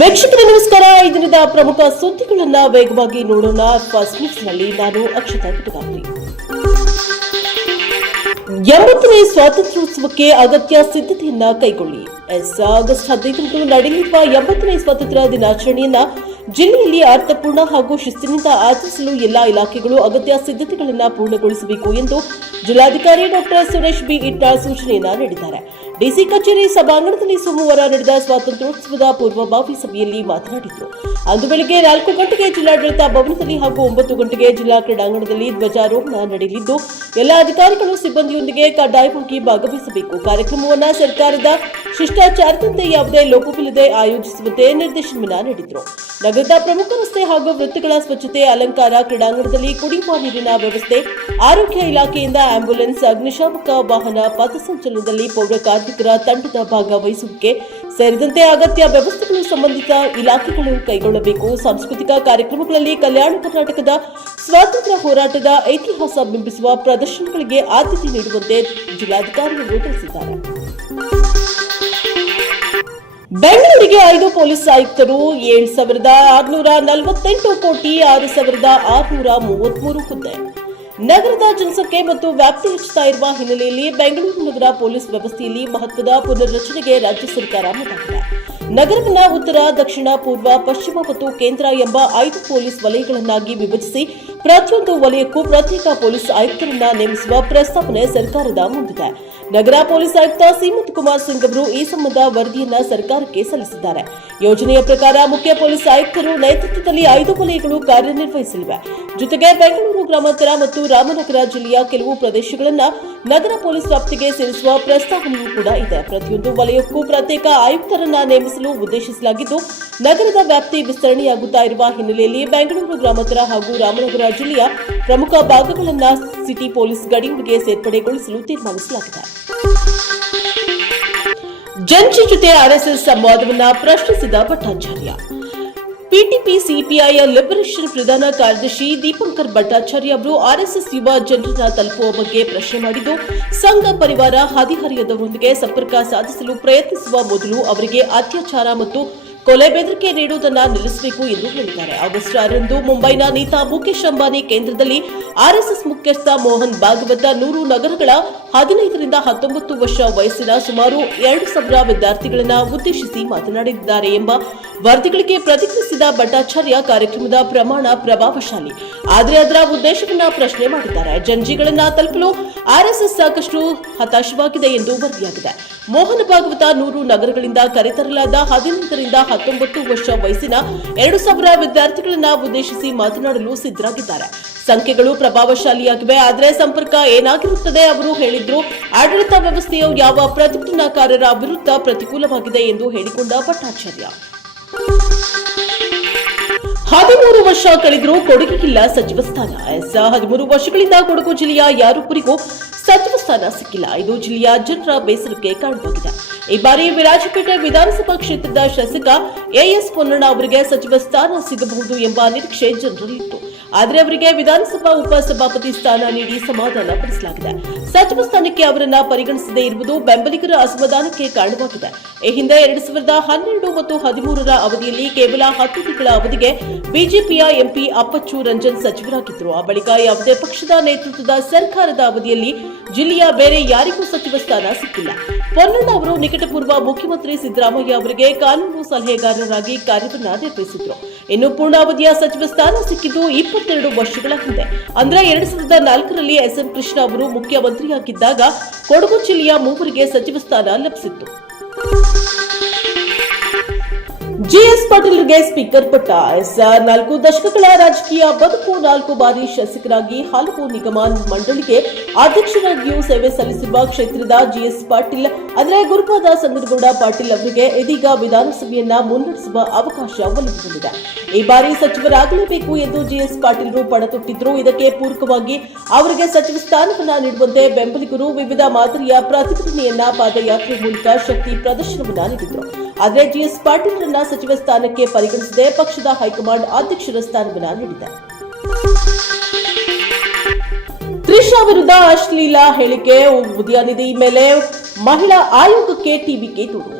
ವೀಕ್ಷಕರೇ ನಮಸ್ಕಾರ. ಈ ದಿನದ ಪ್ರಮುಖ ಸುದ್ದಿಗಳನ್ನ ವೇಗವಾಗಿ ನೋಡೋಣ. ಫಸ್ಟ್ ನ್ಯೂಸ್ನಲ್ಲಿ ನಾನು ಅಕ್ಷತಾ ಕಿಟಗಾಪುರಿ. 80ನೇ ಸ್ವಾತಂತ್ರ್ಯೋತ್ಸವಕ್ಕೆ ಅಗತ್ಯ ಸಿದ್ಧತೆಯನ್ನ ಕೈಗೊಳ್ಳಿ. ಆಗಸ್ಟ್ 15ರಂದು ನಡೆಯಲಿರುವ 80ನೇ ಸ್ವಾತಂತ್ರ್ಯ ದಿನಾಚರಣೆಯನ್ನ ಜಿಲ್ಲೆಯಲ್ಲಿ ಅರ್ಥಪೂರ್ಣ ಹಾಗೂ ಶಿಸ್ತಿನಿಂದ ಆಚರಿಸಲು ಎಲ್ಲಾ ಇಲಾಖೆಗಳು ಅಗತ್ಯ ಸಿದ್ಧತೆಗಳನ್ನು ಪೂರ್ಣಗೊಳಿಸಬೇಕು ಎಂದು ಜಿಲ್ಲಾಧಿಕಾರಿ ಡಾಕ್ಟರ್ ಸುರೇಶ್ ಬಿ ಇಟ್ನಾಳ್ ಸೂಚನೆಯನ್ನ ನೀಡಿದ್ದಾರೆ. ಡಿಸಿ ಕಚೇರಿ ಸಭಾಂಗಣದಲ್ಲಿ ಸೋಮವಾರ ನಡೆದ ಸ್ವಾತಂತ್ರ್ಯೋತ್ಸವದ ಪೂರ್ವಭಾವಿ ಸಭೆಯಲ್ಲಿ ಮಾತನಾಡಿದರು. ಅಂದು ಬೆಳಗ್ಗೆ 4 ಗಂಟೆಗೆ ಜಿಲ್ಲಾಡಳಿತ ಭವನದಲ್ಲಿ ಹಾಗೂ 9 ಗಂಟೆಗೆ ಜಿಲ್ಲಾ ಕ್ರೀಡಾಂಗಣದಲ್ಲಿ ಧ್ವಜಾರೋಹಣ ನಡೆಯಲಿದ್ದು ಎಲ್ಲ ಅಧಿಕಾರಿಗಳು ಸಿಬ್ಬಂದಿಯೊಂದಿಗೆ ಕಡ್ಡಾಯವಾಗಿ ಭಾಗವಹಿಸಬೇಕು. ಕಾರ್ಯಕ್ರಮವನ್ನು ಸರ್ಕಾರದ ಶಿಷ್ಟಾಚಾರದಂತೆ ಯಾವುದೇ ಲೋಪವಿಲ್ಲದೆ ಆಯೋಜಿಸುವಂತೆ ನಿರ್ದೇಶನ ನೀಡಿದರು. ನಗರದ ಪ್ರಮುಖ ರಸ್ತೆ ಹಾಗೂ ವೃತ್ತಗಳ ಸ್ವಚ್ಛತೆ, ಅಲಂಕಾರ, ಕ್ರೀಡಾಂಗಣದಲ್ಲಿ ಕುಡಿಯುವ ನೀರಿನ ವ್ಯವಸ್ಥೆ, ಆರೋಗ್ಯ ಇಲಾಖೆಯಿಂದ ಆಂಬ್ಯುಲೆನ್ಸ್, ಅಗ್ನಿಶಾಮಕ ವಾಹನ, ಪಥಸಂಚಲನದಲ್ಲಿ ಪೌರ ಕಾರ್ಮಿಕರ ತಂಡದ ಭಾಗವಹಿಸುವಿಕೆ ಸೇರಿದಂತೆ ಅಗತ್ಯ ವ್ಯವಸ್ಥೆಗಳು ಸಂಬಂಧಿತ ಇಲಾಖೆಗಳು ಕೈಗೊಳ್ಳಬೇಕು. ಸಾಂಸ್ಕೃತಿಕ ಕಾರ್ಯಕ್ರಮಗಳಲ್ಲಿ ಕಲ್ಯಾಣ ಕರ್ನಾಟಕದ ಸ್ವಾತಂತ್ರ್ಯ ಹೋರಾಟದ ಇತಿಹಾಸ ಬಿಂಬಿಸುವ ಪ್ರದರ್ಶನಗಳಿಗೆ ಆದ್ಯತೆ ನೀಡುವಂತೆ ಜಿಲ್ಲಾಧಿಕಾರಿಗಳು ತಿಳಿಸಿದ್ದಾರೆ. ಬೆಂಗಳೂರಿಗೆ 5 ಪೊಲೀಸ್ ಆಯುಕ್ತರು, 7,648 ಕೋಟಿ 6,633 ಹುದ್ದೆ. ನಗರದ ಜನಸಂಖ್ಯೆ ಮತ್ತು ವ್ಯಾಪ್ತಿ ಹೆಚ್ಚುತ್ತಾ ಇರುವ ಹಿನ್ನೆಲೆಯಲ್ಲಿ ಬೆಂಗಳೂರು ನಗರ ಪೊಲೀಸ್ ವ್ಯವಸ್ಥೆಯಲ್ಲಿ ಮಹತ್ವದ ಪುನರ್ರಚನೆಗೆ ರಾಜ್ಯ ಸರ್ಕಾರ ಮುಂದಾಗಿದೆ. ನಗರವನ್ನು ಉತ್ತರ, ದಕ್ಷಿಣ, ಪೂರ್ವ, ಪಶ್ಚಿಮ ಮತ್ತು ಕೇಂದ್ರ ಎಂಬ 5 ಪೊಲೀಸ್ ವಲಯಗಳನ್ನಾಗಿ ವಿಭಜಿಸಿ ಪ್ರತಿಯೊಂದು ವಲಯಕ್ಕೂ ಪ್ರತ್ಯೇಕ ಪೊಲೀಸ್ ಆಯುಕ್ತರನ್ನ ನೇಮಿಸುವ ಪ್ರಸ್ತಾವನೆ ಸರ್ಕಾರದ ಮುಂದಿದೆ. ನಗರ ಪೊಲೀಸ್ ಆಯುಕ್ತ ಸೀಮಂತ್ ಕುಮಾರ್ ಸಿಂಗ್ ಅವರು ಈ ಸಂಬಂಧ ವರದಿಯನ್ನ ಸರ್ಕಾರಕ್ಕೆ ಸಲ್ಲಿಸಿದ್ದಾರೆ. ಯೋಜನೆಯ ಪ್ರಕಾರ ಮುಖ್ಯ ಪೊಲೀಸ್ ಆಯುಕ್ತರು ನೇತೃತ್ವದಲ್ಲಿ 5 ವಲಯಗಳು ಕಾರ್ಯನಿರ್ವಹಿಸಲಿವೆ. ಜೊತೆಗೆ ಬೆಂಗಳೂರು ಗ್ರಾಮಾಂತರ ಮತ್ತು ರಾಮನಗರ ಜಿಲ್ಲೆಯ ಕೆಲವು ಪ್ರದೇಶಗಳನ್ನು ನಗರ ಪೊಲೀಸ್ ವ್ಯಾಪ್ತಿಗೆ ಸೇರಿಸುವ ಪ್ರಸ್ತಾವನೆಯೂ ಕೂಡ ಇದೆ. ಪ್ರತಿಯೊಂದು ವಲಯಕ್ಕೂ ಪ್ರತ್ಯೇಕ ಆಯುಕ್ತರನ್ನ ನೇಮಿಸಲು ಉದ್ದೇಶಿಸಲಾಗಿದ್ದು, ನಗರದ ವ್ಯಾಪ್ತಿ ವಿಸ್ತರಣೆಯಾಗುತ್ತಾ ಇರುವ ಹಿನ್ನೆಲೆಯಲ್ಲಿ ಬೆಂಗಳೂರು ಗ್ರಾಮಾಂತರ ಹಾಗೂ ರಾಮನಗರ ಜಿಲ್ಲೆಯ ಪ್ರಮುಖ ಭಾಗಗಳನ್ನು ಸಿಟಿ ಪೊಲೀಸ್ ಗಡಿಯೊಳಗೆ ಸೇರ್ಪಡೆಗೊಳಿಸಲು ತೀರ್ಮಾನಿಸಲಾಗಿದೆ. ಜಂಜಿ ಜೊತೆ ಆರ್ಎಸ್ಎಸ್ ಸಂವಾದವನ್ನು ಪ್ರಶ್ನಿಸಿದ ಭಟ್ಟಾಚಾರ್ಯ. ಪಿಟಿಪಿ ಸಿಪಿಐ ಲಿಬರೇಷನ್ ಪ್ರಧಾನ ಕಾರ್ಯದರ್ಶಿ ದೀಪಂಕರ್ ಭಟ್ಟಾಚಾರ್ಯ ಅವರು ಆರ್ಎಸ್ಎಸ್ ಯುವ ಜನರನ್ನ ತಲುಪುವ ಬಗ್ಗೆ ಪ್ರಶ್ನೆ ಮಾಡಿದ್ದು, ಸಂಘ ಪರಿವಾರ ಹದಿಹರಿಯದವರೊಂದಿಗೆ ಸಂಪರ್ಕ ಸಾಧಿಸಲು ಪ್ರಯತ್ನಿಸುವ ಮೊದಲು ಅವರಿಗೆ ಅತ್ಯಾಚಾರ ಮತ್ತು ಕೊಲೆ ಬೆದರಿಕೆ ನೀಡುವುದನ್ನು ನಿಲ್ಲಿಸಬೇಕು ಎಂದು ಹೇಳಿದ್ದಾರೆ. ಆಗಸ್ಟ್ 6ರಂದು ಮುಂಬೈನ ನೀತಾ ಮುಖೇಶ್ ಅಂಬಾನಿ ಕೇಂದ್ರದಲ್ಲಿ ಆರ್ಎಸ್ಎಸ್ ಮುಖ್ಯಸ್ಥ ಮೋಹನ್ ಭಾಗವತ 100 ನಗರಗಳ 15 ರಿಂದ 19 ವರ್ಷ ವಯಸ್ಸಿನ ಸುಮಾರು 2,000 ವಿದ್ಯಾರ್ಥಿಗಳನ್ನು ಉದ್ದೇಶಿಸಿ ಮಾತನಾಡಿದ್ದಾರೆ ಎಂಬ ವರದಿಗಳಿಗೆ ಪ್ರತಿಕ್ರಿಯಿಸಿದ ಭಟ್ಟಾಚಾರ್ಯ, ಕಾರ್ಯಕ್ರಮದ ಪ್ರಮಾಣ ಪ್ರಭಾವಶಾಲಿ, ಆದರೆ ಅದರ ಉದ್ದೇಶವನ್ನ ಪ್ರಶ್ನೆ ಮಾಡಿದ್ದಾರೆ. ಜಂಜಿಗಳನ್ನ ತಲುಪಲು ಆರ್ಎಸ್ಎಸ್ ಸಾಕಷ್ಟು ಹತಾಶವಾಗಿದೆ ಎಂದು ವರದಿಯಾಗಿದೆ. ಮೋಹನ್ ಭಾಗವತ 100 ನಗರಗಳಿಂದ ಕರೆತರಲಾದ 15 ರಿಂದ 19 ವರ್ಷ ವಯಸ್ಸಿನ 2,000 ವಿದ್ಯಾರ್ಥಿಗಳನ್ನ ಉದ್ದೇಶಿಸಿ ಮಾತನಾಡಲು ಸಿದ್ಧರಾಗಿದ್ದಾರೆ. ಸಂಖ್ಯೆಗಳು ಪ್ರಭಾವಶಾಲಿಯಾಗಿವೆ, ಆದರೆ ಸಂಪರ್ಕ ಏನಾಗಿರುತ್ತದೆ ಅವರು ಹೇಳಿದ್ರು. ಆಡಳಿತ ವ್ಯವಸ್ಥೆಯು ಯಾವ ಪ್ರತಿಭಟನಾಕಾರರ ವಿರುದ್ಧ ಪ್ರತಿಕೂಲವಾಗಿದೆ ಎಂದು ಹೇಳಿಕೊಂಡ ಭಟ್ಟಾಚಾರ್ಯ, 13 ವರ್ಷ ಕಳೆದರೂ ಕೊಡಗಿಗಿಲ್ಲ ಸಚಿವ ಸ್ಥಾನ. 13 ವರ್ಷಗಳಿಂದ ಕೊಡಗು ಜಿಲ್ಲೆಯ ಯಾರೊಬ್ಬರಿಗೂ ಸಚಿವ ಸ್ಥಾನ ಸಿಕ್ಕಿಲ್ಲ. ಇದು ಜಿಲ್ಲೆಯ ಜನರ ಬೇಸರಕ್ಕೆ ಕಾರಣವಾಗಿದೆ. ಈ ಬಾರಿ ವಿರಾಜಪೇಟೆ ವಿಧಾನಸಭಾ ಕ್ಷೇತ್ರದ ಶಾಸಕ ಎಎಸ್ ಪೊನ್ನಣ್ಣ ಅವರಿಗೆ ಸಚಿವ ಸ್ಥಾನ ಸಿಗಬಹುದು ಎಂಬ ನಿರೀಕ್ಷೆ ಜನರಲ್ಲಿತ್ತು. ಆದರೆ ಅವರಿಗೆ ವಿಧಾನಸಭಾ ಉಪಸಭಾಪತಿ ಸ್ಥಾನ ನೀಡಿ ಸಮಾಧಾನ ಪಡಿಸಲಾಗಿದೆ. ಸಚಿವ ಸ್ಥಾನಕ್ಕೆ ಅವರನ್ನ ಪರಿಗಣಿಸದೇ ಇರುವುದು ಬೆಂಬಲಿಗರ ಅಸಮಾಧಾನಕ್ಕೆ ಕಾರಣವಾಗಿದೆ. ಈ ಹಿಂದೆ 2012 ಮತ್ತು 2013ರ ಅವಧಿಯಲ್ಲಿ ಕೇವಲ 10 ತಿಂಗಳ ಅವಧಿಗೆ ಬಿಜೆಪಿಯ ಎಂಪಿ ಅಪ್ಪಚ್ಚು ರಂಜನ್ ಸಚಿವರಾಗಿದ್ದರು. ಆ ಬಳಿಕ ಯಾವುದೇ ಪಕ್ಷದ ನೇತೃತ್ವದ ಸರ್ಕಾರದ ಅವಧಿಯಲ್ಲಿ ಜಿಲ್ಲೆಯ ಬೇರೆ ಯಾರಿಗೂ ಸಚಿವ ಸ್ಥಾನ ಸಿಕ್ಕಿಲ್ಲ. ಪೊನ್ನಣ್ಣ ಅವರು ನಿಕಟಪೂರ್ವ ಮುಖ್ಯಮಂತ್ರಿ ಸಿದ್ದರಾಮಯ್ಯ ಅವರಿಗೆ ಕಾನೂನು ಸಲಹೆಗಾರರಾಗಿ ಕಾರ್ಯವನ್ನ ನಿರ್ವಹಿಸಿದ್ರು. ಇನ್ನು ಪೂರ್ಣಾವಧಿಯ ಸಚಿವ ಸ್ಥಾನ ಸಿಕ್ಕಿದ್ದು 22 ವರ್ಷಗಳ ಹಿಂದೆ, ಅಂದ್ರೆ 2004ರಲ್ಲಿ ಎಸ್ಎಂ ಕೃಷ್ಣ ಅವರು ಮುಖ್ಯಮಂತ್ರಿಯಾಗಿದ್ದಾಗ ಕೊಡಗು ಜಿಲ್ಲೆಯ 3 ಸಚಿವ ಸ್ಥಾನ ಲಭಿಸಿತ್ತು. ಜಿಎಸ್ ಪಾಟೀಲ್ಗೆ ಸ್ಪೀಕರ್ ಪಟ್ಟ. 4 ದಶಕಗಳ ರಾಜಕೀಯ ಬದುಕು, 4 ಬಾರಿ ಶಾಸಕರಾಗಿ ಹಲವು ನಿಗಮ ಮಂಡಳಿಗೆ ಅಧ್ಯಕ್ಷರಾಗಿಯೂ ಸೇವೆ ಸಲ್ಲಿಸಿರುವ ಕ್ಷೇತ್ರದ ಜಿಎಸ್ ಪಾಟೀಲ್ ಅಂದರೆ ಗುರುಪಾದ ಸಂಗನಗೌಡ ಪಾಟೀಲ್ ಅವರಿಗೆ ಇದೀಗ ವಿಧಾನಸಭೆಯನ್ನ ಮುನ್ನಡೆಸುವ ಅವಕಾಶ ಒಲಿದಿದೆ. ಈ ಬಾರಿ ಸಚಿವರಾಗಲೇಬೇಕು ಎಂದು ಜಿಎಸ್ ಪಾಟೀಲ್ರು ಪಣತೊಟ್ಟಿದ್ರು. ಇದಕ್ಕೆ ಪೂರಕವಾಗಿ ಅವರಿಗೆ ಸಚಿವ ಸ್ಥಾನವನ್ನ ನೀಡುವಂತೆ ಬೆಂಬಲಿಗರು ವಿವಿಧ ಮಾದರಿಯ ಪ್ರತಿಭಟನೆಯನ್ನ ಪಾದಯಾತ್ರೆ ಮೂಲಕ ಶಕ್ತಿ ಪ್ರದರ್ಶನವನ್ನ ನೀಡಿದ್ರು. ಆದರೆ ಜಿಎಸ್ ಪಾಟೀಲ್ರನ್ನ ಸಚಿವ ಸ್ಥಾನಕ್ಕೆ ಪರಿಗಣಿಸದೆ ಪಕ್ಷದ ಹೈಕಮಾಂಡ್ ಅಧ್ಯಕ್ಷರ ಸ್ಥಾನವನ್ನ ನೀಡಿದೆ. ತ್ರಿಷ ತ್ರಿಷಾ ವಿರುದ್ಧ ಅಶ್ಲೀಲ ಹೇಳಿಕೆ, ಉದಯನಿಧಿ ಮೇಲೆ ಮಹಿಳಾ ಆಯೋಗಕ್ಕೆ ಟಿವಿಕೆ ದೂರು.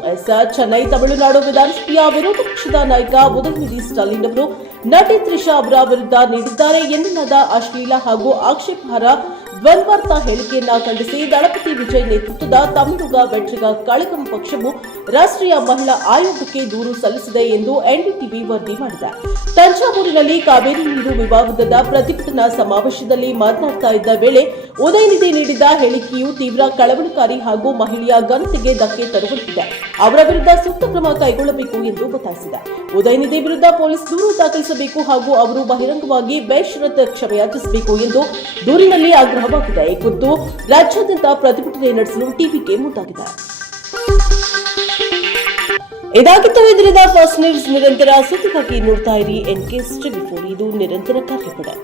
ಚೆನ್ನೈ ತಮಿಳುನಾಡು ವಿಧಾನಸಭೆಯ ವಿರೋಧ ಪಕ್ಷದ ನಾಯಕ ಉದಯನಿಧಿ ಸ್ಟಾಲಿನ್ ಅವರು ನಟಿ ತ್ರಿಷಾ ಅವರ ವಿರುದ್ಧ ನೀಡಿದ್ದಾರೆ ಎನ್ನಲಾದ ಅಶ್ಲೀಲ ಹಾಗೂ ಆಕ್ಷೇಪಾರ್ಹ ದ್ವಂದ್ವಾರ್ಥ ಹೇಳಿಕೆಯನ್ನ ಖಂಡಿಸಿ ದಳಪತಿ ವಿಜಯ್ ನೇತೃತ್ವದ ತಮಿಳುಗ ವೆಟ್ರಿಗ ಕಳಗಂ ಪಕ್ಷವು ರಾಷ್ಟ್ರೀಯ ಮಹಿಳಾ ಆಯೋಗಕ್ಕೆ ದೂರು ಸಲ್ಲಿಸಿದೆ ಎಂದು ಎನ್ಡಿಟಿವಿ ವರದಿ ಮಾಡಿದೆ. ತಂಜಾವೂರಿನಲ್ಲಿ ಕಾವೇರಿ ನೀರು ವಿವಾದದ ಪ್ರತಿಭಟನಾ ಸಮಾವೇಶದಲ್ಲಿ ಮಾತನಾಡ್ತಾ ಇದ್ದ ವೇಳೆ ಉದಯನಿಧಿ ನೀಡಿದ ಹೇಳಿಕೆಯು ತೀವ್ರ ಕಳವಳಕಾರಿ ಹಾಗೂ ಮಹಿಳೆಯ ಘನತೆಗೆ ಧಕ್ಕೆ ತರುವಂತಿದೆ. ಅವರ ವಿರುದ್ಧ ಸೂಕ್ತ ಕ್ರಮ ಕೈಗೊಳ್ಳಬೇಕು ಎಂದು ಒತ್ತಾಯಿಸಿದೆ. ಉದಯನಿಧಿ ವಿರುದ್ಧ ಪೊಲೀಸ್ ದೂರು ದಾಖಲಿಸಬೇಕು ಹಾಗೂ ಅವರು ಬಹಿರಂಗವಾಗಿ ಬೇಷರತ್ ಕ್ಷಮೆಯಾಚಿಸಬೇಕು ಎಂದು ದೂರಿನಲ್ಲಿ ಆಗ್ರಹವಾಗಿದೆ. ಈ ಕುರಿತು ರಾಜ್ಯಾದ್ಯಂತ ಪ್ರತಿಭಟನೆ ನಡೆಸಲು ಟಿವಿಕೆ ಮುಂದಾಗಿದೆ. ಇದಾಗಿತ್ತು ಇದರಿಂದ ಫಸ್ಟ್ ನ್ಯೂಸ್. ನಿರಂತರ ಸುದ್ದಿಗಾಗಿ ನೋಡ್ತಾ ಇರಿ NK Studio 4. ಇದು ನಿರಂತರ ಕಾರ್ಯಪಡೆ.